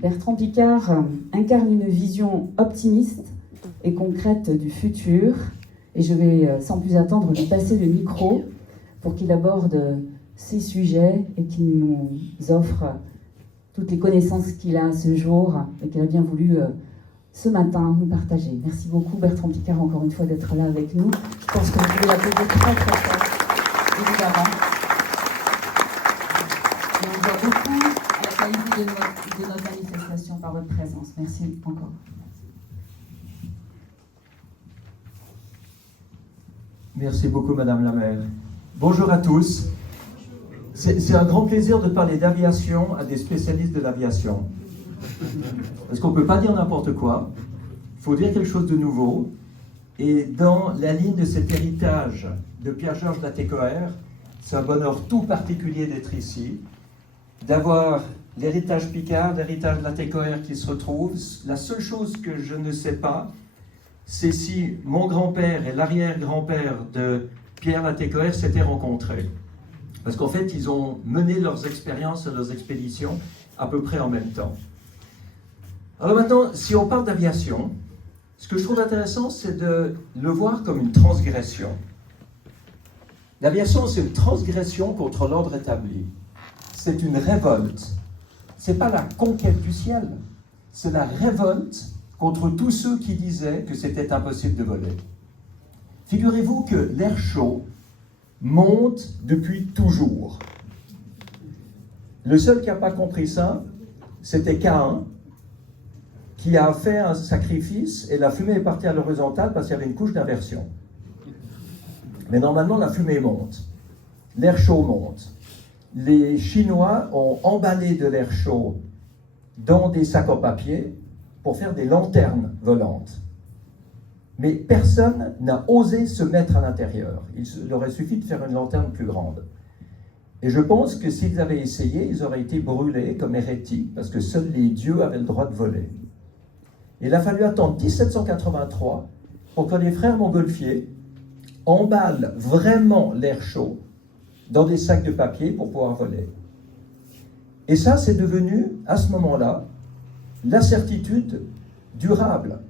Bertrand Piccard incarne une vision optimiste et concrète du futur. Et je vais, sans plus attendre, lui passer le micro pour qu'il aborde ces sujets et qu'il nous offre toutes les connaissances qu'il a à ce jour et qu'il a bien voulu ce matin nous partager. Merci beaucoup Bertrand Piccard encore une fois d'être là avec nous. Je pense que vous pouvez l'applaudir très très fort, évidemment. Et on voit beaucoup à la qualité de notre manifestation par votre présence. Merci encore. Merci beaucoup, Madame la maire. Bonjour à tous. C'est un grand plaisir de parler d'aviation à des spécialistes de l'aviation. Parce qu'on ne peut pas dire n'importe quoi. Il faut dire quelque chose de nouveau. Et dans la ligne de cet héritage de Pierre-Georges Latécoère, c'est un bonheur tout particulier d'être ici, d'avoir l'héritage Piccard, l'héritage Latécoère qui se retrouvent. La seule chose que je ne sais pas, c'est si mon grand-père et l'arrière-grand-père de Pierre Latécoère s'étaient rencontrés. Parce qu'en fait, ils ont mené leurs expériences et leurs expéditions à peu près en même temps. Alors maintenant, si on parle d'aviation, ce que je trouve intéressant, c'est de le voir comme une transgression. L'aviation, c'est une transgression contre l'ordre établi. C'est une révolte. Ce n'est pas la conquête du ciel, c'est la révolte contre tous ceux qui disaient que c'était impossible de voler. Figurez-vous que l'air chaud monte depuis toujours. Le seul qui n'a pas compris ça, c'était Caïn, qui a fait un sacrifice et la fumée est partie à l'horizontale parce qu'il y avait une couche d'inversion. Mais normalement, la fumée monte. L'air chaud monte. Les Chinois ont emballé de l'air chaud dans des sacs en papier pour faire des lanternes volantes. Mais personne n'a osé se mettre à l'intérieur. Il aurait suffi de faire une lanterne plus grande. Et je pense que s'ils avaient essayé, ils auraient été brûlés comme hérétiques, parce que seuls les dieux avaient le droit de voler. Il a fallu attendre 1783 pour que les frères Montgolfier emballent vraiment l'air chaud dans des sacs de papier pour pouvoir voler. Et ça, c'est devenu, à ce moment-là, la certitude durable.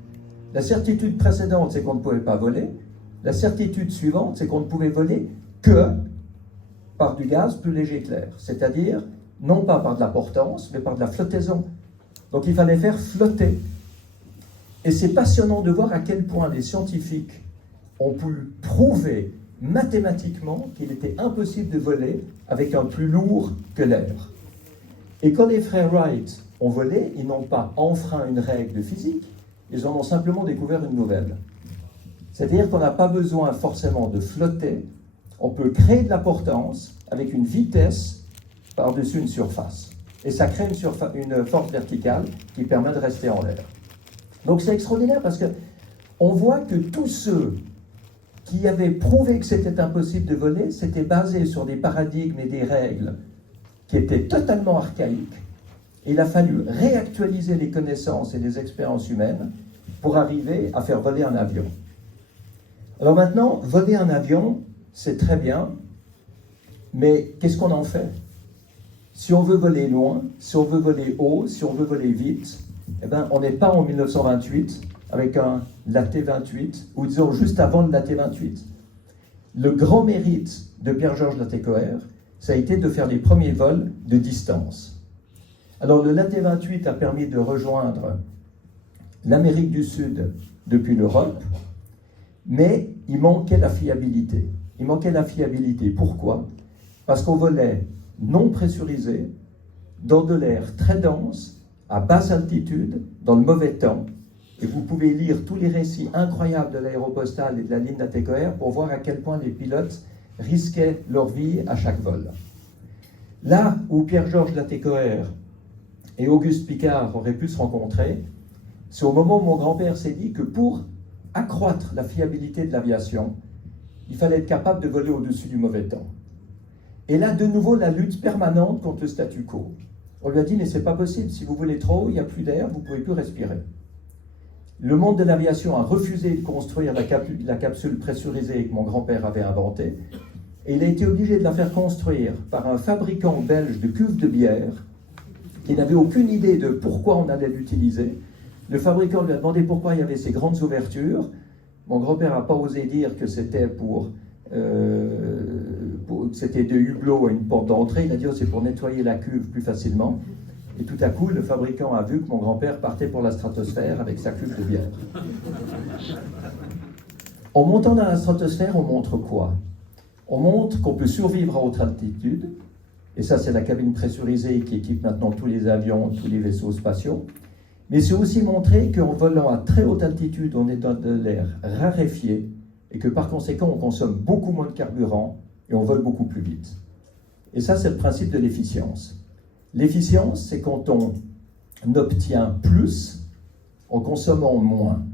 La certitude précédente, c'est qu'on ne pouvait pas voler. La certitude suivante, c'est qu'on ne pouvait voler que par du gaz plus léger que l'air. C'est-à-dire, non pas par de la portance, mais par de la flottaison. Donc il fallait faire flotter. Et c'est passionnant de voir à quel point les scientifiques ont pu prouver mathématiquement qu'il était impossible de voler avec un plus lourd que l'air. Et quand les frères Wright ont volé, ils n'ont pas enfreint une règle de physique, ils en ont simplement découvert une nouvelle. C'est-à-dire qu'on n'a pas besoin forcément de flotter, on peut créer de la portance avec une vitesse par-dessus une surface. Et ça crée une force verticale qui permet de rester en l'air. Donc c'est extraordinaire parce qu'on voit que tous ceux qui avaient prouvé que c'était impossible de voler, c'était basé sur des paradigmes et des règles qui étaient totalement archaïques. Il a fallu réactualiser les connaissances et les expériences humaines pour arriver à faire voler un avion. Alors maintenant, voler un avion, c'est très bien, mais qu'est-ce qu'on en fait? Si on veut voler loin, si on veut voler haut, si on veut voler vite, eh ben, on n'est pas en 1928 avec un LAT-28, ou disons juste avant le LAT-28. Le grand mérite de Pierre-Georges Latécoère, ça a été de faire les premiers vols de distance. Alors le LAT-28 a permis de rejoindre l'Amérique du Sud depuis l'Europe, mais il manquait la fiabilité. Il manquait la fiabilité. Pourquoi? Parce qu'on volait non pressurisé, dans de l'air très dense, à basse altitude, dans le mauvais temps. Et vous pouvez lire tous les récits incroyables de l'Aéropostale et de la ligne Latécoère pour voir à quel point les pilotes risquaient leur vie à chaque vol. Là où Pierre-Georges Latécoère et Auguste Piccard auraient pu se rencontrer, c'est au moment où mon grand-père s'est dit que pour accroître la fiabilité de l'aviation, il fallait être capable de voler au-dessus du mauvais temps. Et là, de nouveau, la lutte permanente contre le statu quo. On lui a dit, mais c'est pas possible, si vous volez trop haut, il n'y a plus d'air, vous ne pouvez plus respirer. Le monde de l'aviation a refusé de construire la capsule pressurisée que mon grand-père avait inventée, et il a été obligé de la faire construire par un fabricant belge de cuves de bière qui n'avait aucune idée de pourquoi on allait l'utiliser. Le fabricant lui a demandé pourquoi il y avait ces grandes ouvertures. Mon grand-père n'a pas osé dire que c'était c'était des hublots à une porte d'entrée. Il a dit, oh, c'est pour nettoyer la cuve plus facilement. Et tout à coup, le fabricant a vu que mon grand-père partait pour la stratosphère avec sa cuve de bière. En montant dans la stratosphère, on montre quoi? On montre qu'on peut survivre à haute altitude. Et ça, c'est la cabine pressurisée qui équipe maintenant tous les avions, tous les vaisseaux spatiaux. Mais c'est aussi montrer qu'en volant à très haute altitude, on est dans de l'air raréfié et que par conséquent, on consomme beaucoup moins de carburant et on vole beaucoup plus vite. Et ça, c'est le principe de l'efficience. L'efficience, c'est quand on obtient plus en consommant moins.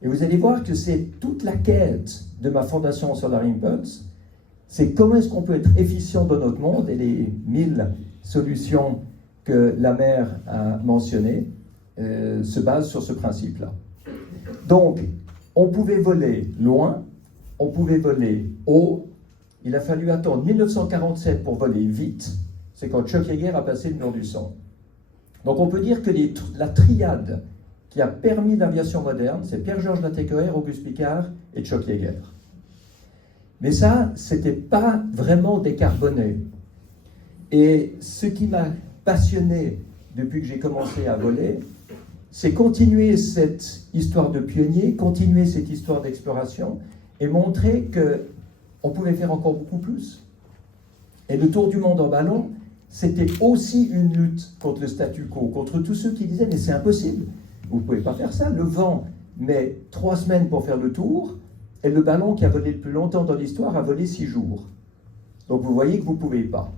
Et vous allez voir que c'est toute la quête de ma fondation Solar Impulse, c'est comment est-ce qu'on peut être efficient dans notre monde, et les 1000 solutions que la mère a mentionnées se basent sur ce principe-là. Donc, on pouvait voler loin, on pouvait voler haut. Il a fallu attendre 1947 pour voler vite. C'est quand Chuck Yeager a passé le mur du son. Donc on peut dire que la triade qui a permis l'aviation moderne, c'est Pierre-Georges Latécoère, Auguste Piccard et Chuck Yeager. Mais ça, c'était pas vraiment décarboné. Et ce qui m'a passionné depuis que j'ai commencé à voler, c'est continuer cette histoire de pionnier, continuer cette histoire d'exploration et montrer qu'on pouvait faire encore beaucoup plus. Et le tour du monde en ballon, c'était aussi une lutte contre le statu quo, contre tous ceux qui disaient « mais c'est impossible, vous ne pouvez pas faire ça, le vent met 3 semaines pour faire le tour, et le ballon qui a volé le plus longtemps dans l'histoire a volé 6 jours. Donc vous voyez que vous ne pouvez pas. »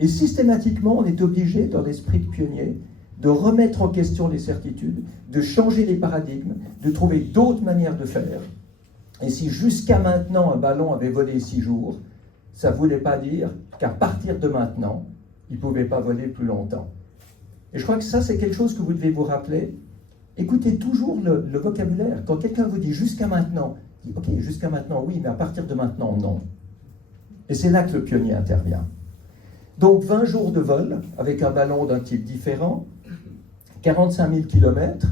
Et systématiquement, on est obligé, dans l'esprit de pionnier, de remettre en question les certitudes, de changer les paradigmes, de trouver d'autres manières de faire. Et si jusqu'à maintenant un ballon avait volé 6 jours, ça ne voulait pas dire qu'à partir de maintenant, il ne pouvait pas voler plus longtemps. Et je crois que ça, c'est quelque chose que vous devez vous rappeler. Écoutez toujours le vocabulaire. Quand quelqu'un vous dit jusqu'à maintenant, dit ok, jusqu'à maintenant, oui, mais à partir de maintenant, non. Et c'est là que le pionnier intervient. Donc 20 jours de vol avec un ballon d'un type différent, 45 000 km,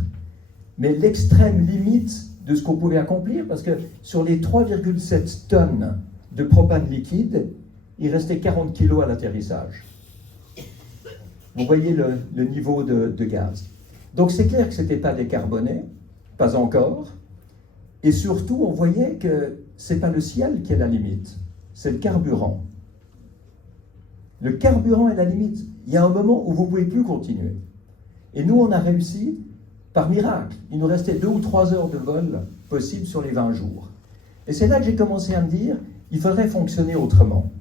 mais l'extrême limite de ce qu'on pouvait accomplir, parce que sur les 3,7 tonnes de propane liquide, il restait 40 kg à l'atterrissage. Vous voyez le niveau de gaz. Donc c'est clair que ce n'était pas décarboné, pas encore, et surtout on voyait que ce n'est pas le ciel qui est la limite, c'est le carburant. Le carburant est la limite. Il y a un moment où vous ne pouvez plus continuer. Et nous, on a réussi par miracle. Il nous restait 2 ou 3 heures de vol possible sur les 20 jours. Et c'est là que j'ai commencé à me dire, il faudrait fonctionner autrement.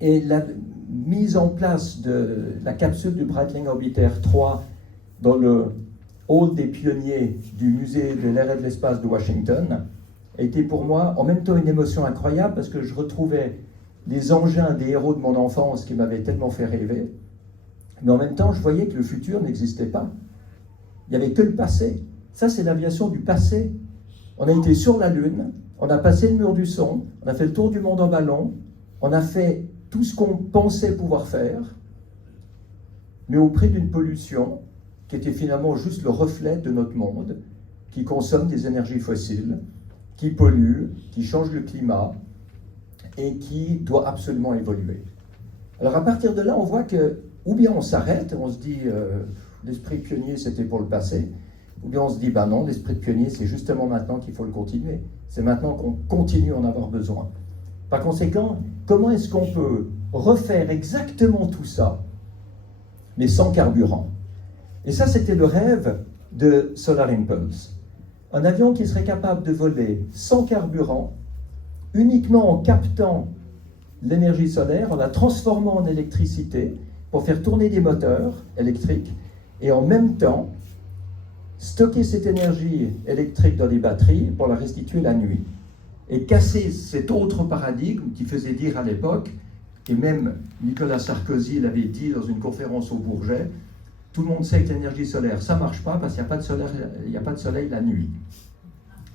Et la mise en place de la capsule du Breitling Orbiter 3 dans le hall des pionniers du musée de l'air et de l'espace de Washington a été pour moi en même temps une émotion incroyable parce que je retrouvais les engins des héros de mon enfance qui m'avaient tellement fait rêver. Mais en même temps, je voyais que le futur n'existait pas. Il n'y avait que le passé. Ça, c'est l'aviation du passé. On a été sur la Lune, on a passé le mur du son, on a fait le tour du monde en ballon, on a fait tout ce qu'on pensait pouvoir faire, mais au prix d'une pollution qui était finalement juste le reflet de notre monde, qui consomme des énergies fossiles, qui pollue, qui change le climat, et qui doit absolument évoluer. Alors à partir de là, on voit que, ou bien on s'arrête, on se dit l'esprit pionnier c'était pour le passé, ou bien on se dit ben non, l'esprit de pionnier c'est justement maintenant qu'il faut le continuer. C'est maintenant qu'on continue à en avoir besoin. Par conséquent, comment est-ce qu'on peut refaire exactement tout ça, mais sans carburant? Et ça, c'était le rêve de Solar Impulse. Un avion qui serait capable de voler sans carburant, uniquement en captant l'énergie solaire, en la transformant en électricité pour faire tourner des moteurs électriques et en même temps stocker cette énergie électrique dans les batteries pour la restituer la nuit. Et casser cet autre paradigme qui faisait dire à l'époque, et même Nicolas Sarkozy l'avait dit dans une conférence au Bourget, tout le monde sait que l'énergie solaire, ça ne marche pas parce qu'il n'y a pas de soleil la nuit.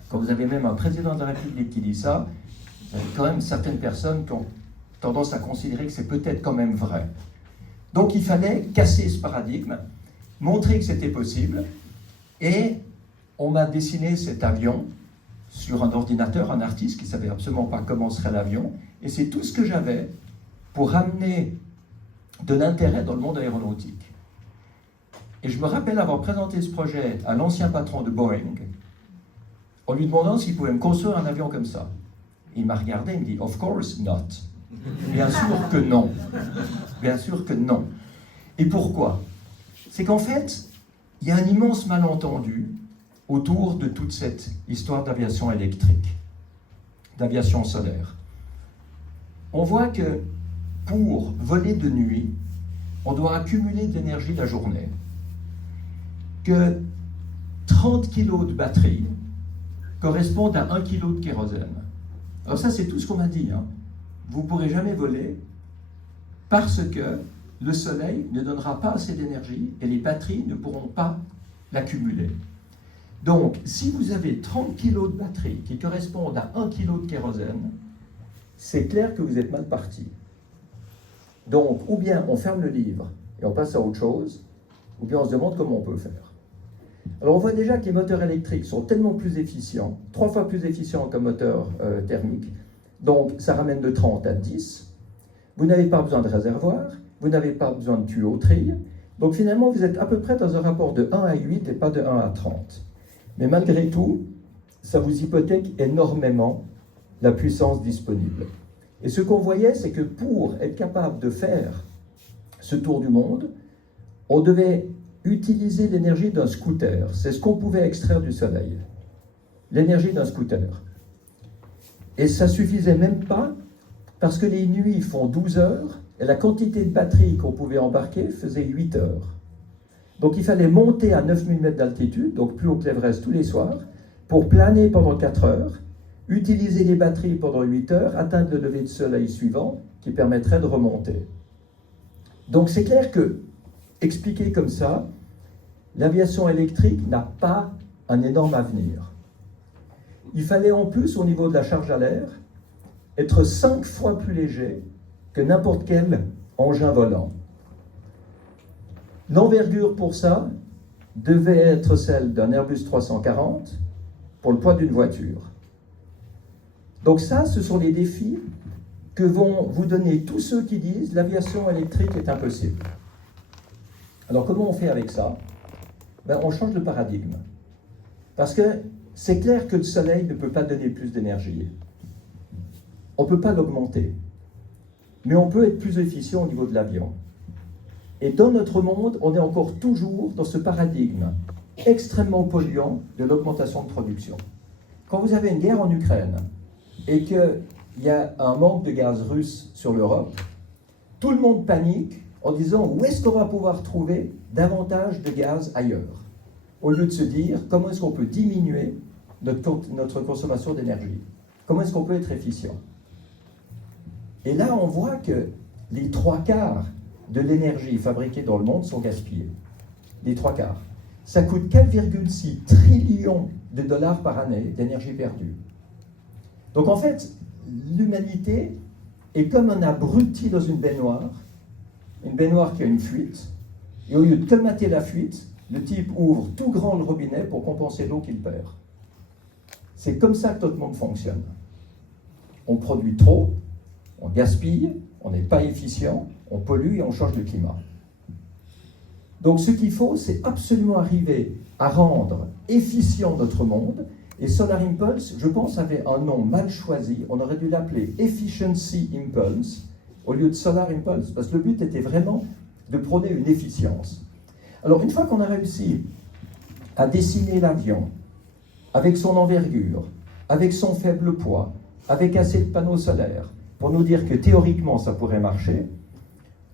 Quand vous avez même un président de la République qui dit ça, il y a quand même certaines personnes qui ont tendance à considérer que c'est peut-être quand même vrai. Donc il fallait casser ce paradigme, montrer que c'était possible, et on m'a dessiné cet avion sur un ordinateur, un artiste qui ne savait absolument pas comment serait l'avion, et c'est tout ce que j'avais pour amener de l'intérêt dans le monde aéronautique. Et je me rappelle avoir présenté ce projet à l'ancien patron de Boeing, en lui demandant s'il pouvait me construire un avion comme ça. Il m'a regardé, il me dit « Of course not ». Bien sûr que non. Bien sûr que non. Et pourquoi? C'est qu'en fait, il y a un immense malentendu autour de toute cette histoire d'aviation électrique, d'aviation solaire. On voit que pour voler de nuit, on doit accumuler de l'énergie la journée, que 30 kg de batterie correspondent à 1 kg de kérosène. Alors ça, c'est tout ce qu'on m'a dit. Vous ne pourrez jamais voler parce que le soleil ne donnera pas assez d'énergie et les batteries ne pourront pas l'accumuler. Donc, si vous avez 30 kg de batterie qui correspondent à 1 kg de kérosène, c'est clair que vous êtes mal parti. Donc, ou bien on ferme le livre et on passe à autre chose, ou bien on se demande comment on peut faire. Alors, on voit déjà que les moteurs électriques sont tellement plus efficients, 3 fois plus efficients qu'un moteur thermique. Donc, ça ramène de 30 à 10. Vous n'avez pas besoin de réservoir, vous n'avez pas besoin de tuyauterie. Donc, finalement, vous êtes à peu près dans un rapport de 1 à 8 et pas de 1 à 30. Mais malgré tout, ça vous hypothèque énormément la puissance disponible. Et ce qu'on voyait, c'est que pour être capable de faire ce tour du monde, on devait utiliser l'énergie d'un scooter. C'est ce qu'on pouvait extraire du soleil. L'énergie d'un scooter. Et ça ne suffisait même pas parce que les nuits font 12 heures et la quantité de batterie qu'on pouvait embarquer faisait 8 heures. Donc il fallait monter à 9000 mètres d'altitude, donc plus haut que l'Everest tous les soirs, pour planer pendant 4 heures, utiliser les batteries pendant 8 heures, atteindre le lever de soleil suivant qui permettrait de remonter. Donc c'est clair que, expliqué comme ça, l'aviation électrique n'a pas un énorme avenir. Il fallait en plus, au niveau de la charge à l'air, être 5 fois plus léger que n'importe quel engin volant. L'envergure pour ça devait être celle d'un Airbus 340 pour le poids d'une voiture. Donc ça, ce sont les défis que vont vous donner tous ceux qui disent l'aviation électrique est impossible. Alors comment on fait avec ça? On change de paradigme. Parce que c'est clair que le soleil ne peut pas donner plus d'énergie. On ne peut pas l'augmenter. Mais on peut être plus efficient au niveau de l'avion. Et dans notre monde, on est encore toujours dans ce paradigme extrêmement polluant de l'augmentation de production. Quand vous avez une guerre en Ukraine et qu'il y a un manque de gaz russe sur l'Europe, tout le monde panique en disant où est-ce qu'on va pouvoir trouver davantage de gaz ailleurs, au lieu de se dire comment est-ce qu'on peut diminuer notre consommation d'énergie, comment est-ce qu'on peut être efficient. Et là, on voit que les 3/4 de l'énergie fabriquée dans le monde sont gaspillés. Les 3/4. Ça coûte 4,6 trillions de dollars par année d'énergie perdue. Donc en fait, l'humanité est comme un abruti dans une baignoire qui a une fuite, et au lieu de colmater la fuite, le type ouvre tout grand le robinet pour compenser l'eau qu'il perd. C'est comme ça que notre monde fonctionne. On produit trop, on gaspille, on n'est pas efficient, on pollue et on change de climat. Donc ce qu'il faut, c'est absolument arriver à rendre efficient notre monde. Et Solar Impulse, je pense, avait un nom mal choisi. On aurait dû l'appeler Efficiency Impulse au lieu de Solar Impulse, parce que le but était vraiment de prôner une efficience. Alors une fois qu'on a réussi à dessiner l'avion avec son envergure, avec son faible poids, avec assez de panneaux solaires, pour nous dire que théoriquement ça pourrait marcher,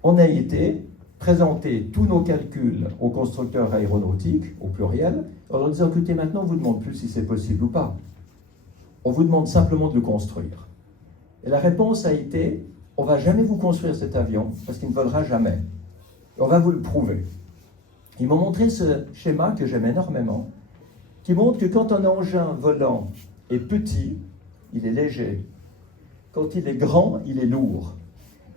on a été présenter tous nos calculs aux constructeurs aéronautiques, au pluriel, en leur disant, écoutez, maintenant on ne vous demande plus si c'est possible ou pas. On vous demande simplement de le construire. Et la réponse a été, on ne va jamais vous construire cet avion, parce qu'il ne volera jamais. Et on va vous le prouver. Ils m'ont montré ce schéma que j'aime énormément, qui montre que quand un engin volant est petit, il est léger. Quand il est grand, il est lourd.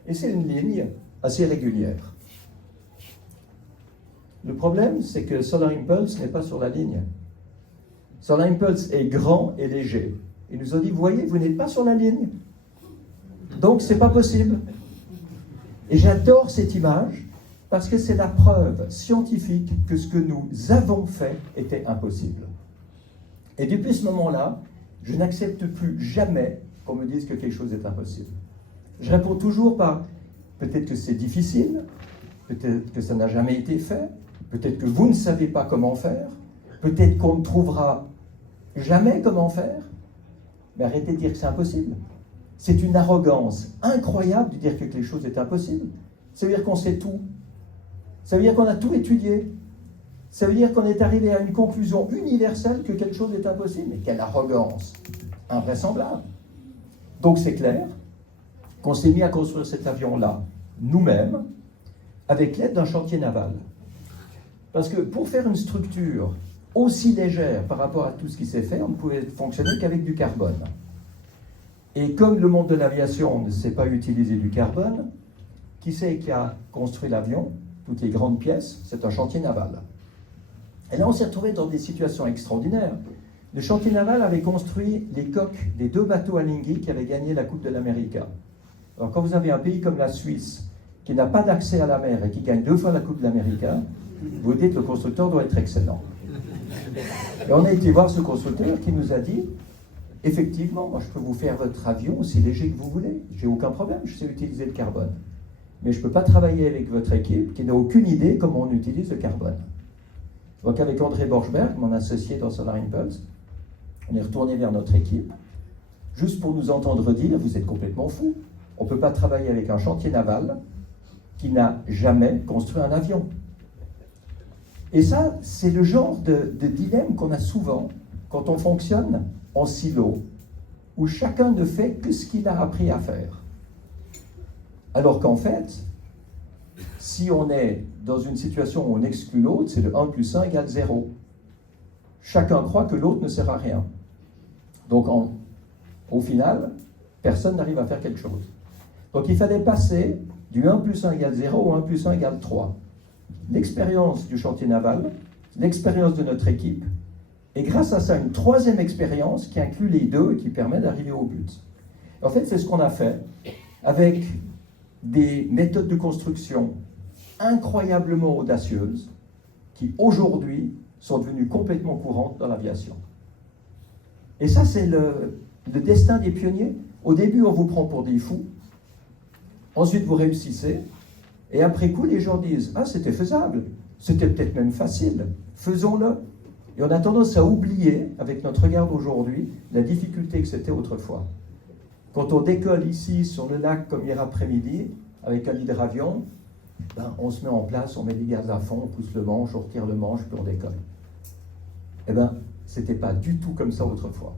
Et c'est une ligne assez régulière. Le problème, c'est que Solar Impulse n'est pas sur la ligne. Solar Impulse est grand et léger. Ils nous ont dit, vous voyez, vous n'êtes pas sur la ligne. Donc, c'est pas possible. Et j'adore cette image parce que c'est la preuve scientifique que ce que nous avons fait était impossible. Et depuis ce moment-là, je n'accepte plus jamais qu'on me dise que quelque chose est impossible. Je réponds toujours par peut-être que c'est difficile, peut-être que ça n'a jamais été fait, peut-être que vous ne savez pas comment faire, peut-être qu'on ne trouvera jamais comment faire, mais arrêtez de dire que c'est impossible. C'est une arrogance incroyable de dire que quelque chose est impossible. Ça veut dire qu'on sait tout. Ça veut dire qu'on a tout étudié. Ça veut dire qu'on est arrivé à une conclusion universelle que quelque chose est impossible. Mais quelle arrogance! Invraisemblable. Donc c'est clair qu'on s'est mis à construire cet avion-là, nous-mêmes, avec l'aide d'un chantier naval. Parce que pour faire une structure aussi légère par rapport à tout ce qui s'est fait, on ne pouvait fonctionner qu'avec du carbone. Et comme le monde de l'aviation ne sait pas utiliser du carbone, qui c'est qui a construit l'avion? Toutes les grandes pièces, c'est un chantier naval. Et là, on s'est retrouvé dans des situations extraordinaires. Le chantier naval avait construit les coques des 2 bateaux Alinghi qui avaient gagné la Coupe de l'Amérique. Alors, quand vous avez un pays comme la Suisse, qui n'a pas d'accès à la mer et qui gagne 2 fois la Coupe de l'Amérique, vous dites que le constructeur doit être excellent. Et on a été voir ce constructeur qui nous a dit, effectivement, moi je peux vous faire votre avion aussi léger que vous voulez, j'ai aucun problème, je sais utiliser le carbone. Mais je ne peux pas travailler avec votre équipe qui n'a aucune idée comment on utilise le carbone. Donc avec André Borchberg, mon associé dans Solar Impulse, on est retourné vers notre équipe, juste pour nous entendre dire, vous êtes complètement fous, on ne peut pas travailler avec un chantier naval qui n'a jamais construit un avion. Et ça, c'est le genre de dilemme qu'on a souvent quand on fonctionne en silo, où chacun ne fait que ce qu'il a appris à faire. Alors qu'en fait, si on est dans une situation où on exclut l'autre, c'est le 1 plus 1 égale 0. Chacun croit que l'autre ne sert à rien. Donc, au final, personne n'arrive à faire quelque chose. Donc, il fallait passer du 1 plus 1 égale 0 au 1 plus 1 égale 3. L'expérience du chantier naval, l'expérience de notre équipe, et grâce à ça, une troisième expérience qui inclut les deux et qui permet d'arriver au but. En fait, c'est ce qu'on a fait avec des méthodes de construction incroyablement audacieuses qui, aujourd'hui, sont devenues complètement courantes dans l'aviation. Et ça, c'est le destin des pionniers. Au début, on vous prend pour des fous. Ensuite, vous réussissez. Et après coup, les gens disent « Ah, c'était faisable. C'était peut-être même facile. Faisons-le. » Et on a tendance à oublier, avec notre regard d'aujourd'hui, la difficulté que c'était autrefois. Quand on décolle ici, sur le lac, comme hier après-midi, avec un hydravion, on se met en place, on met les gaz à fond, on pousse le manche, on retire le manche, puis on décolle. Eh bien, c'était pas du tout comme ça autrefois.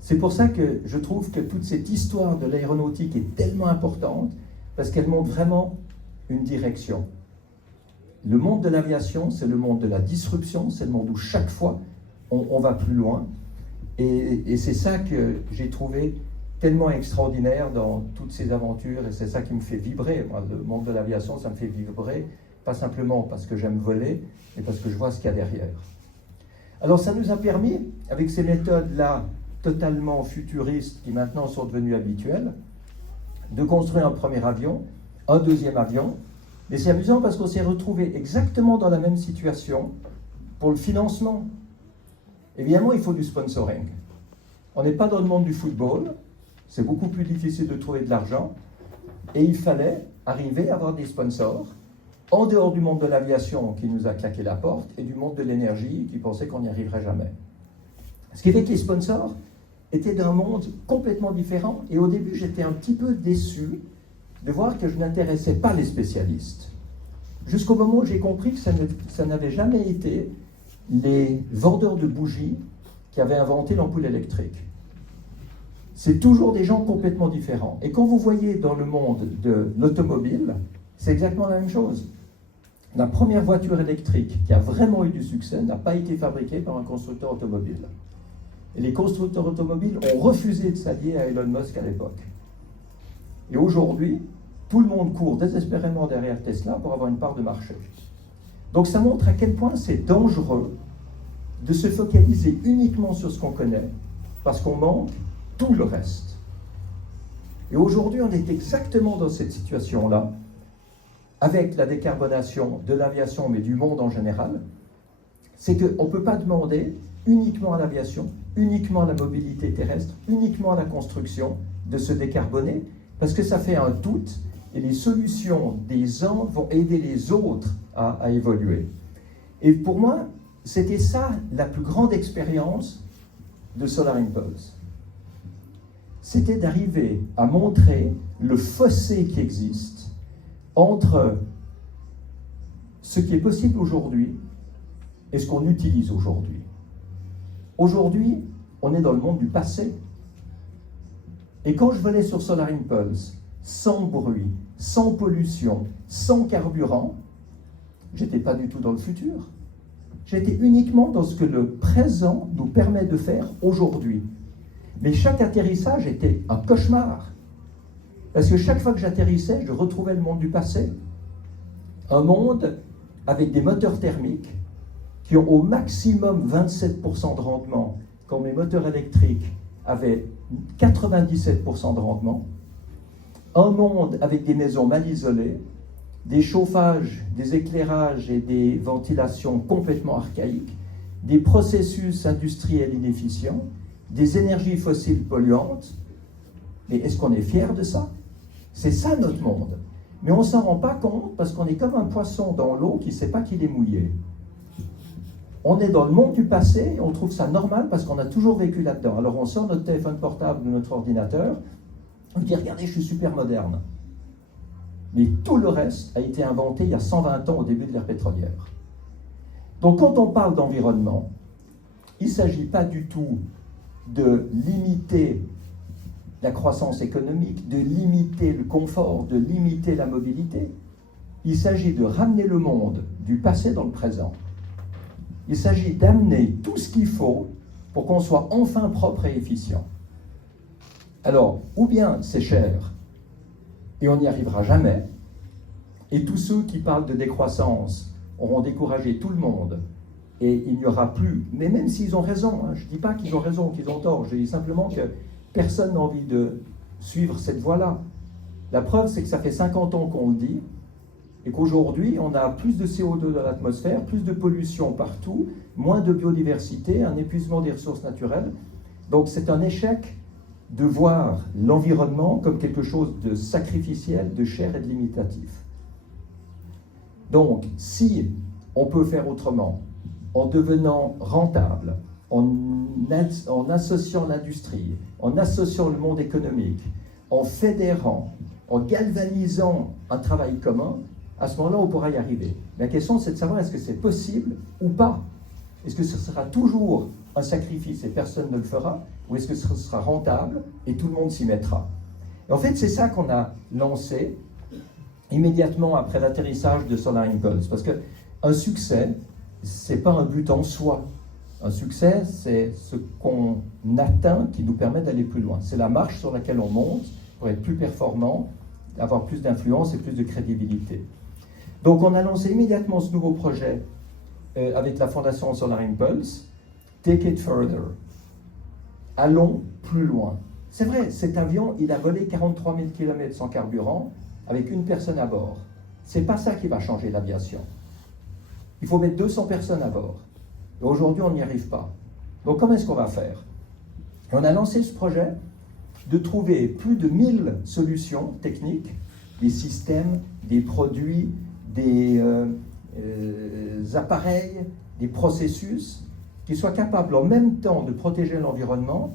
C'est pour ça que je trouve que toute cette histoire de l'aéronautique est tellement importante, parce qu'elle montre vraiment une direction. Le monde de l'aviation, c'est le monde de la disruption, c'est le monde où chaque fois, on va plus loin. Et c'est ça que j'ai trouvé tellement extraordinaire dans toutes ces aventures, et c'est ça qui me fait vibrer. Moi, le monde de l'aviation, ça me fait vibrer, pas simplement parce que j'aime voler, mais parce que je vois ce qu'il y a derrière. Alors ça nous a permis, avec ces méthodes-là, totalement futuristes, qui maintenant sont devenues habituelles, de construire un premier avion, un deuxième avion. Et c'est amusant parce qu'on s'est retrouvé exactement dans la même situation pour le financement. Évidemment, il faut du sponsoring. On n'est pas dans le monde du football, c'est beaucoup plus difficile de trouver de l'argent, et il fallait arriver à avoir des sponsors, en dehors du monde de l'aviation qui nous a claqué la porte, et du monde de l'énergie qui pensait qu'on n'y arriverait jamais. Ce qui fait que les sponsors étaient d'un monde complètement différent, et au début j'étais un petit peu déçu de voir que je n'intéressais pas les spécialistes. Jusqu'au moment où j'ai compris que ça n'avait jamais été les vendeurs de bougies qui avaient inventé l'ampoule électrique. C'est toujours des gens complètement différents. Et quand vous voyez dans le monde de l'automobile, c'est exactement la même chose. La première voiture électrique qui a vraiment eu du succès n'a pas été fabriquée par un constructeur automobile. Et les constructeurs automobiles ont refusé de s'allier à Elon Musk à l'époque. Et aujourd'hui, tout le monde court désespérément derrière Tesla pour avoir une part de marché. Donc ça montre à quel point c'est dangereux de se focaliser uniquement sur ce qu'on connaît, parce qu'on manque tout le reste. Et aujourd'hui, on est exactement dans cette situation-là, avec la décarbonation de l'aviation, mais du monde en général. C'est qu'on ne peut pas demander uniquement à l'aviation, uniquement à la mobilité terrestre, uniquement à la construction de se décarboner, parce que ça fait un tout, et les solutions des uns vont aider les autres à évoluer. Et pour moi, c'était ça la plus grande expérience de Solar Impulse. C'était d'arriver à montrer le fossé qui existe entre ce qui est possible aujourd'hui et ce qu'on utilise aujourd'hui. Aujourd'hui, on est dans le monde du passé. Et quand je venais sur Solar Impulse, sans bruit, sans pollution, sans carburant, j'étais pas du tout dans le futur. J'étais uniquement dans ce que le présent nous permet de faire aujourd'hui. Mais chaque atterrissage était un cauchemar. Parce que chaque fois que j'atterrissais, je retrouvais le monde du passé. Un monde avec des moteurs thermiques qui ont au maximum 27% de rendement, quand mes moteurs électriques avaient 97% de rendement. Un monde avec des maisons mal isolées, des chauffages, des éclairages et des ventilations complètement archaïques, des processus industriels inefficients, des énergies fossiles polluantes. Mais est-ce qu'on est fier de ça? C'est ça notre monde. Mais on ne s'en rend pas compte parce qu'on est comme un poisson dans l'eau qui ne sait pas qu'il est mouillé. On est dans le monde du passé et on trouve ça normal parce qu'on a toujours vécu là-dedans. Alors on sort notre téléphone portable ou notre ordinateur, on dit « Regardez, je suis super moderne ». Mais tout le reste a été inventé il y a 120 ans au début de l'ère pétrolière. Donc quand on parle d'environnement, il ne s'agit pas du tout de limiter la croissance économique, de limiter le confort, de limiter la mobilité. Il s'agit de ramener le monde du passé dans le présent. Il s'agit d'amener tout ce qu'il faut pour qu'on soit enfin propre et efficient. Alors, ou bien c'est cher, et on n'y arrivera jamais, et tous ceux qui parlent de décroissance auront découragé tout le monde, et il n'y aura plus, mais même s'ils ont raison, je ne dis pas qu'ils ont raison, qu'ils ont tort, je dis simplement que personne n'a envie de suivre cette voie-là. La preuve, c'est que ça fait 50 ans qu'on le dit, et qu'aujourd'hui, on a plus de CO2 dans l'atmosphère, plus de pollution partout, moins de biodiversité, un épuisement des ressources naturelles. Donc c'est un échec de voir l'environnement comme quelque chose de sacrificiel, de cher et de limitatif. Donc, si on peut faire autrement, en devenant rentable, en associant l'industrie, en associant le monde économique, en fédérant, en galvanisant un travail commun, à ce moment-là, on pourra y arriver. La question, c'est de savoir est-ce que c'est possible ou pas. Est-ce que ce sera toujours un sacrifice et personne ne le fera, ou est-ce que ce sera rentable et tout le monde s'y mettra? Et en fait, c'est ça qu'on a lancé immédiatement après l'atterrissage de Solar Impulse, parce qu'un succès, ce n'est pas un but en soi. Un succès, c'est ce qu'on atteint qui nous permet d'aller plus loin. C'est la marche sur laquelle on monte pour être plus performant, avoir plus d'influence et plus de crédibilité. Donc on a lancé immédiatement ce nouveau projet avec la fondation Solar Impulse, Take It Further. Allons plus loin. C'est vrai, cet avion, il a volé 43 000 km sans carburant avec une personne à bord. C'est pas ça qui va changer l'aviation. Il faut mettre 200 personnes à bord. Et aujourd'hui, on n'y arrive pas. Donc comment est-ce qu'on va faire? Et on a lancé ce projet de trouver plus de 1000 solutions techniques, des systèmes, des produits, des appareils, des processus qui soient capables en même temps de protéger l'environnement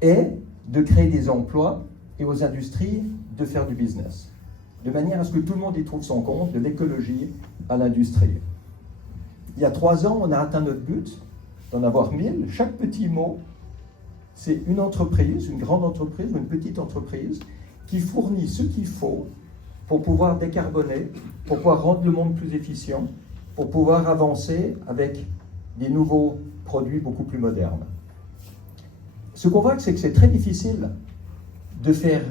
et de créer des emplois et aux industries de faire du business. De manière à ce que tout le monde y trouve son compte, de l'écologie à l'industrie. Il y a 3 ans, on a atteint notre but d'en avoir 1000. Chaque petit mot, c'est une entreprise, une grande entreprise ou une petite entreprise qui fournit ce qu'il faut pour pouvoir décarboner, pour pouvoir rendre le monde plus efficient, pour pouvoir avancer avec des nouveaux produits beaucoup plus modernes. Ce qu'on voit, c'est que c'est très difficile de faire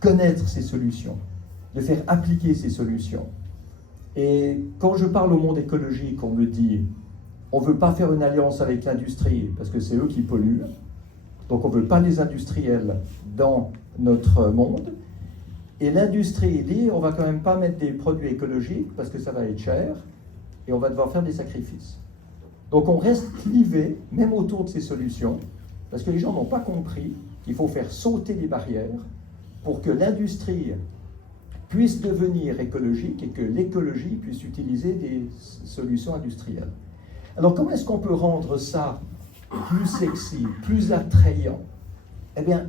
connaître ces solutions, de faire appliquer ces solutions. Et quand je parle au monde écologique, on me dit on ne veut pas faire une alliance avec l'industrie parce que c'est eux qui polluent. Donc on ne veut pas les industriels dans notre monde. Et l'industrie dit on ne va quand même pas mettre des produits écologiques parce que ça va être cher et on va devoir faire des sacrifices. Donc on reste clivé, même autour de ces solutions, parce que les gens n'ont pas compris qu'il faut faire sauter les barrières pour que l'industrie puisse devenir écologique et que l'écologie puisse utiliser des solutions industrielles. Alors comment est-ce qu'on peut rendre ça plus sexy, plus attrayant? Eh bien,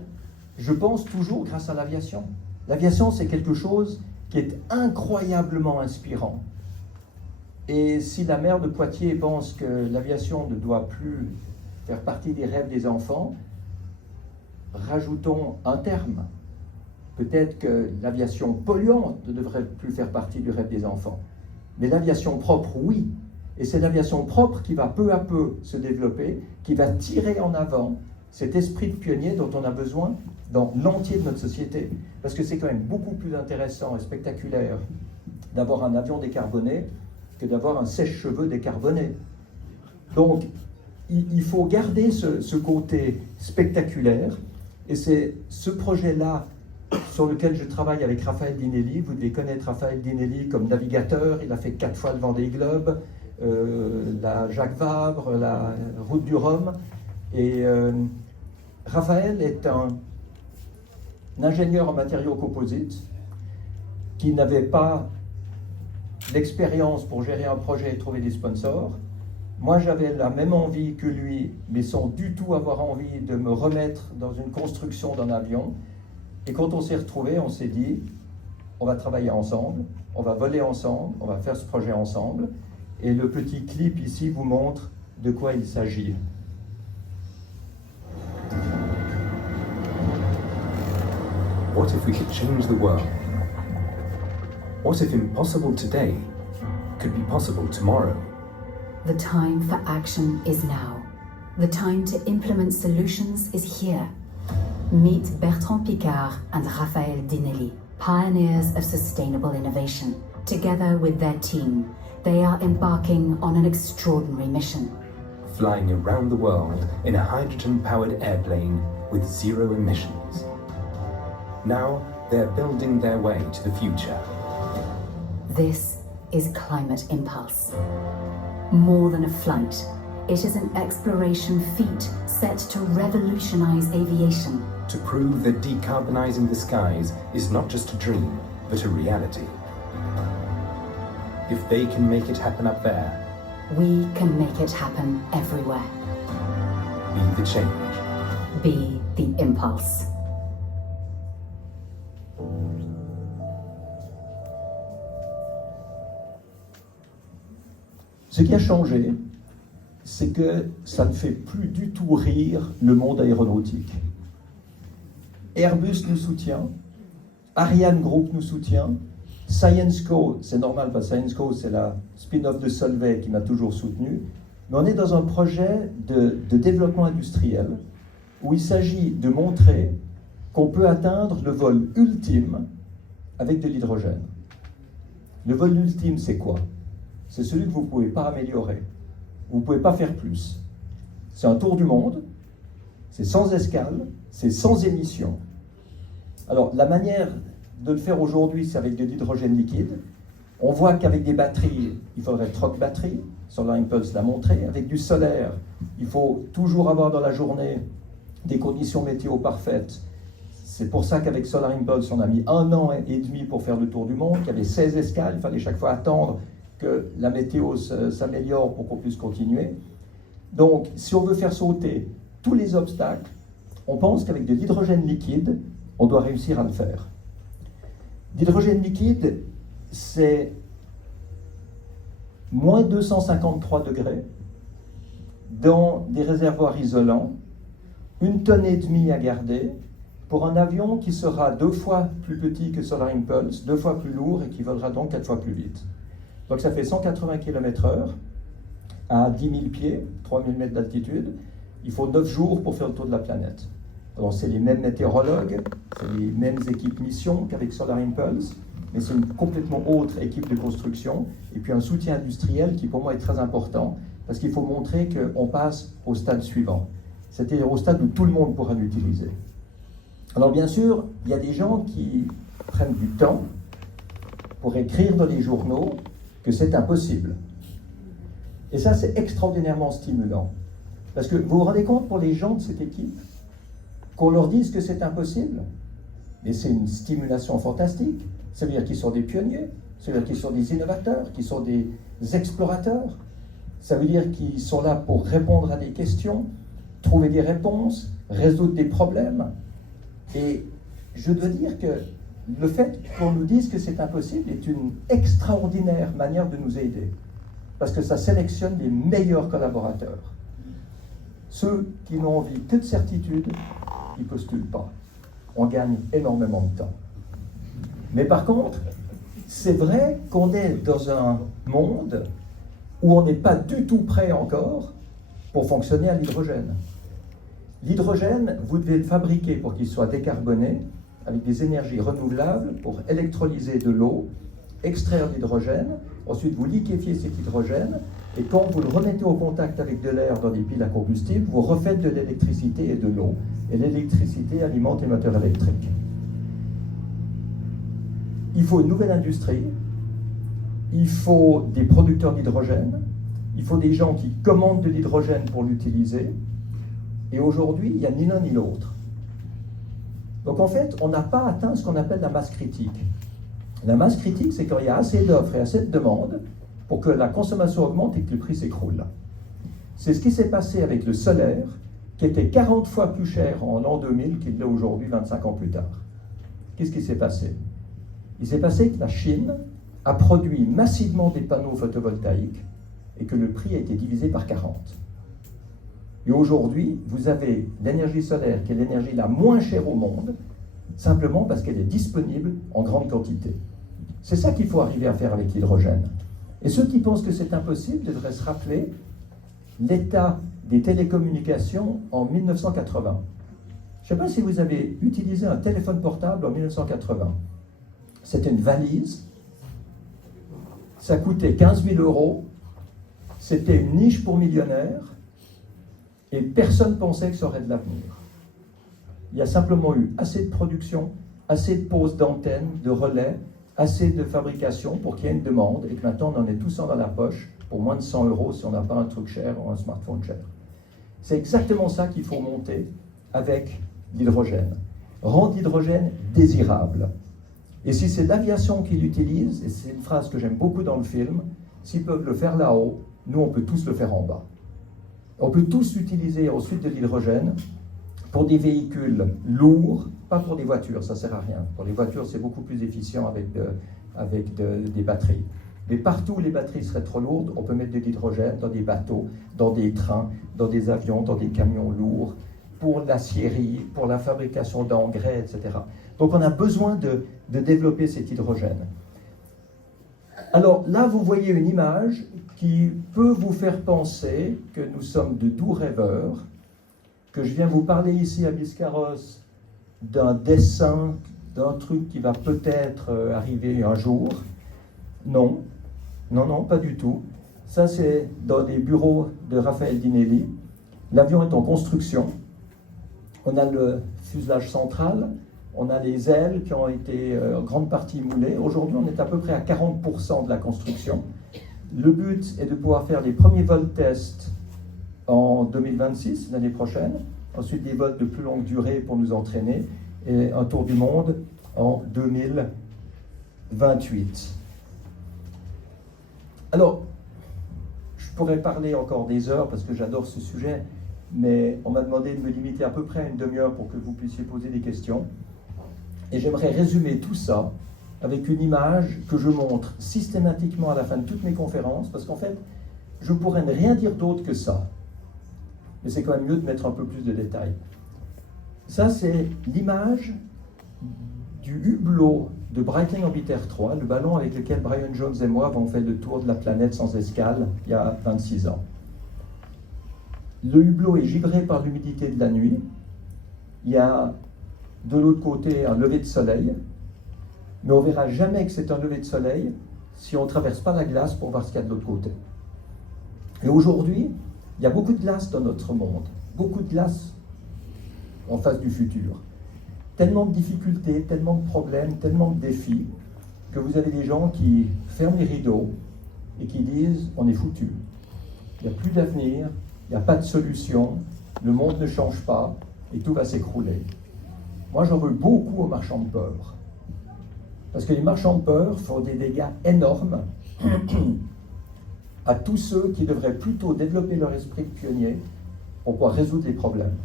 je pense toujours grâce à l'aviation. L'aviation, c'est quelque chose qui est incroyablement inspirant. Et si la maire de Poitiers pense que l'aviation ne doit plus faire partie des rêves des enfants, rajoutons un terme. Peut-être que l'aviation polluante ne devrait plus faire partie du rêve des enfants. Mais l'aviation propre, oui. Et c'est l'aviation propre qui va peu à peu se développer, qui va tirer en avant cet esprit de pionnier dont on a besoin dans l'entier de notre société. Parce que c'est quand même beaucoup plus intéressant et spectaculaire d'avoir un avion décarboné que d'avoir un sèche-cheveux décarboné. Donc, il faut garder ce côté spectaculaire, et c'est ce projet-là sur lequel je travaille avec Raphaël Dinelli. Vous devez connaître Raphaël Dinelli comme navigateur. Il a fait 4 fois le Vendée Globe, la Jacques Vabre, la Route du Rhum. Et Raphaël est un ingénieur en matériaux composites qui n'avait pas l'expérience pour gérer un projet et trouver des sponsors. Moi, j'avais la même envie que lui, mais sans du tout avoir envie de me remettre dans une construction d'un avion. Et quand on s'est retrouvés, on s'est dit, on va travailler ensemble, on va voler ensemble, on va faire ce projet ensemble. Et le petit clip ici vous montre de quoi il s'agit. What if we could change the world? What if impossible today could be possible tomorrow? The time for action is now. The time to implement solutions is here. Meet Bertrand Piccard and Raphaël Dinelli, pioneers of sustainable innovation. Together with their team, they are embarking on an extraordinary mission. Flying around the world in a hydrogen-powered airplane with 0 emissions. Now they're building their way to the future. This is Climate Impulse. More than a flight, it is an exploration feat set to revolutionize aviation. To prove that decarbonizing the skies is not just a dream, but a reality. If they can make it happen up there, We can make it happen everywhere. be the change. Be the impulse. Ce qui a changé, c'est que ça ne fait plus du tout rire le monde aéronautique. Airbus nous soutient, Ariane Group nous soutient, ScienceCo, c'est normal parce que ScienceCo c'est la spin-off de Solvay qui m'a toujours soutenu, mais on est dans un projet de développement industriel où il s'agit de montrer qu'on peut atteindre le vol ultime avec de l'hydrogène. Le vol ultime, c'est quoi? C'est celui que vous ne pouvez pas améliorer. Vous ne pouvez pas faire plus. C'est un tour du monde, c'est sans escale, c'est sans émission. Alors, la manière de le faire aujourd'hui, c'est avec de l'hydrogène liquide. On voit qu'avec des batteries, il faudrait 30 batteries. Solar Impulse l'a montré. Avec du solaire, il faut toujours avoir dans la journée des conditions météo parfaites. C'est pour ça qu'avec Solar Impulse, on a mis 1 an et demi pour faire le tour du monde, qu'il y avait 16 escales, il fallait chaque fois attendre que la météo s'améliore pour qu'on puisse continuer. Donc, si on veut faire sauter tous les obstacles, on pense qu'avec de l'hydrogène liquide, on doit réussir à le faire. L'hydrogène liquide, c'est moins 253 degrés dans des réservoirs isolants, 1,5 tonnes à garder, pour un avion qui sera 2 fois plus petit que Solar Impulse, 2 fois plus lourd et qui volera donc 4 fois plus vite. Donc ça fait 180 km/h à 10 000 pieds, 3 000 mètres d'altitude. Il faut 9 jours pour faire le tour de la planète. Alors c'est les mêmes météorologues, c'est les mêmes équipes mission qu'avec Solar Impulse. mais c'est une complètement autre équipe de construction, et puis un soutien industriel qui pour moi est très important, parce qu'il faut montrer qu'on passe au stade suivant, c'est-à-dire au stade où tout le monde pourra l'utiliser. Alors bien sûr, il y a des gens qui prennent du temps pour écrire dans les journaux que c'est impossible. Et ça, c'est extraordinairement stimulant. Parce que vous vous rendez compte pour les gens de cette équipe, qu'on leur dise que c'est impossible, mais c'est une stimulation fantastique. Ça veut dire qu'ils sont des pionniers, ça veut dire qu'ils sont des innovateurs, qu'ils sont des explorateurs. Ça veut dire qu'ils sont là pour répondre à des questions, trouver des réponses, résoudre des problèmes. Et je dois dire que le fait qu'on nous dise que c'est impossible est une extraordinaire manière de nous aider. Parce que ça sélectionne les meilleurs collaborateurs. Ceux qui n'ont envie que de certitude, ils ne postulent pas. On gagne énormément de temps. Mais par contre, c'est vrai qu'on est dans un monde où on n'est pas du tout prêt encore pour fonctionner à l'hydrogène. L'hydrogène, vous devez le fabriquer pour qu'il soit décarboné, avec des énergies renouvelables, pour électrolyser de l'eau, extraire l'hydrogène, ensuite vous liquéfiez cet hydrogène, et quand vous le remettez au contact avec de l'air dans des piles à combustible, vous refaites de l'électricité et de l'eau, et l'électricité alimente les moteurs électriques. Il faut une nouvelle industrie, il faut des producteurs d'hydrogène, il faut des gens qui commandent de l'hydrogène pour l'utiliser, et aujourd'hui, il n'y a ni l'un ni l'autre. Donc en fait, on n'a pas atteint ce qu'on appelle la masse critique. La masse critique, c'est quand il y a assez d'offres et assez de demandes pour que la consommation augmente et que le prix s'écroule. C'est ce qui s'est passé avec le solaire, qui était 40 fois plus cher en l'an 2000 qu'il l'est aujourd'hui, 25 ans plus tard. Qu'est-ce qui s'est passé? Il s'est passé que la Chine a produit massivement des panneaux photovoltaïques et que le prix a été divisé par 40. Et aujourd'hui, vous avez l'énergie solaire qui est l'énergie la moins chère au monde, simplement parce qu'elle est disponible en grande quantité. C'est ça qu'il faut arriver à faire avec l'hydrogène. Et ceux qui pensent que c'est impossible devraient se rappeler l'état des télécommunications en 1980. Je ne sais pas si vous avez utilisé un téléphone portable en 1980. C'était une valise, ça coûtait 15 000 €, c'était une niche pour millionnaires, et personne ne pensait que ça aurait de l'avenir. Il y a simplement eu assez de production, assez de poses d'antennes, de relais, assez de fabrication pour qu'il y ait une demande, et que maintenant on en est tous dans la poche pour moins de 100 € si on n'a pas un truc cher ou un smartphone cher. C'est exactement ça qu'il faut monter avec l'hydrogène. Rendre l'hydrogène désirable. Et si c'est l'aviation qui l'utilise, et c'est une phrase que j'aime beaucoup dans le film, s'ils peuvent le faire là-haut, nous on peut tous le faire en bas. On peut tous utiliser ensuite de l'hydrogène pour des véhicules lourds, pas pour des voitures, ça ne sert à rien. Pour les voitures, c'est beaucoup plus efficient avec des batteries. Mais partout où les batteries seraient trop lourdes, on peut mettre de l'hydrogène dans des bateaux, dans des trains, dans des avions, dans des camions lourds, pour l'acierie, pour la fabrication d'engrais, etc. Donc on a besoin de développer cet hydrogène. Alors là, vous voyez une image qui peut vous faire penser que nous sommes de doux rêveurs, que je viens vous parler ici à Biscarrosse d'un dessin, d'un truc qui va peut-être arriver un jour. Non, non, non, pas du tout. Ça, c'est dans les bureaux de Raphaël Dinelli. L'avion est en construction. On a le fuselage central, on a les ailes qui ont été en grande partie moulées. Aujourd'hui, on est à peu près à 40% de la construction. Le but est de pouvoir faire les premiers vols tests en 2026, l'année prochaine. Ensuite, des vols de plus longue durée pour nous entraîner. Et un tour du monde en 2028. Alors, je pourrais parler encore des heures parce que j'adore ce sujet, mais on m'a demandé de me limiter à peu près à une demi-heure pour que vous puissiez poser des questions. Et j'aimerais résumer tout ça avec une image que je montre systématiquement à la fin de toutes mes conférences, parce qu'en fait, je pourrais ne rien dire d'autre que ça. Mais c'est quand même mieux de mettre un peu plus de détails. Ça, c'est l'image du hublot de Breitling Orbiter 3, le ballon avec lequel Brian Jones et moi avons fait le tour de la planète sans escale il y a 26 ans. Le hublot est givré par l'humidité de la nuit. Il y a de l'autre côté un lever de soleil. mais on ne verra jamais que c'est un lever de soleil si on ne traverse pas la glace pour voir ce qu'il y a de l'autre côté. Et aujourd'hui, il y a beaucoup de glace dans notre monde, beaucoup de glace en face du futur. Tellement de difficultés, tellement de problèmes, tellement de défis, que vous avez des gens qui ferment les rideaux et qui disent « on est foutu, il n'y a plus d'avenir, il n'y a pas de solution, le monde ne change pas et tout va s'écrouler ». Moi, j'en veux beaucoup aux marchands de peur. Parce que les marchands de peur font des dégâts énormes à tous ceux qui devraient plutôt développer leur esprit de pionnier pour pouvoir résoudre les problèmes.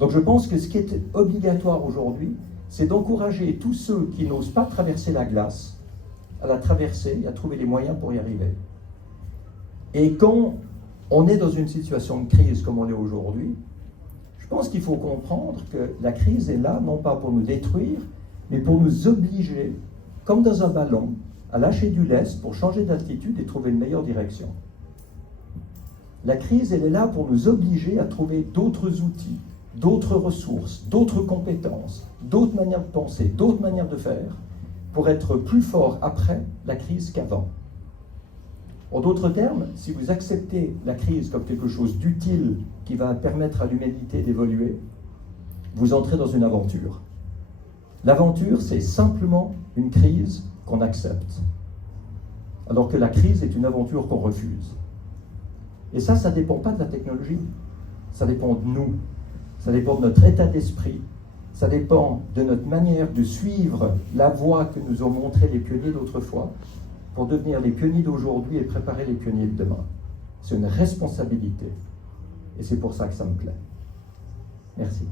Donc je pense que ce qui est obligatoire aujourd'hui, c'est d'encourager tous ceux qui n'osent pas traverser la glace à la traverser et à trouver les moyens pour y arriver. Et quand on est dans une situation de crise comme on l'est aujourd'hui, je pense qu'il faut comprendre que la crise est là, non pas pour nous détruire, mais pour nous obliger, comme dans un ballon, à lâcher du lest pour changer d'altitude et trouver une meilleure direction. La crise, elle est là pour nous obliger à trouver d'autres outils, d'autres ressources, d'autres compétences, d'autres manières de penser, d'autres manières de faire, pour être plus fort après la crise qu'avant. En d'autres termes, si vous acceptez la crise comme quelque chose d'utile qui va permettre à l'humanité d'évoluer, vous entrez dans une aventure. L'aventure, c'est simplement une crise qu'on accepte, alors que la crise est une aventure qu'on refuse. Et ça ne dépend pas de la technologie, ça dépend de nous, ça dépend de notre état d'esprit, ça dépend de notre manière de suivre la voie que nous ont montré les pionniers d'autrefois pour devenir les pionniers d'aujourd'hui et préparer les pionniers de demain. C'est une responsabilité, et c'est pour ça que ça me plaît. Merci.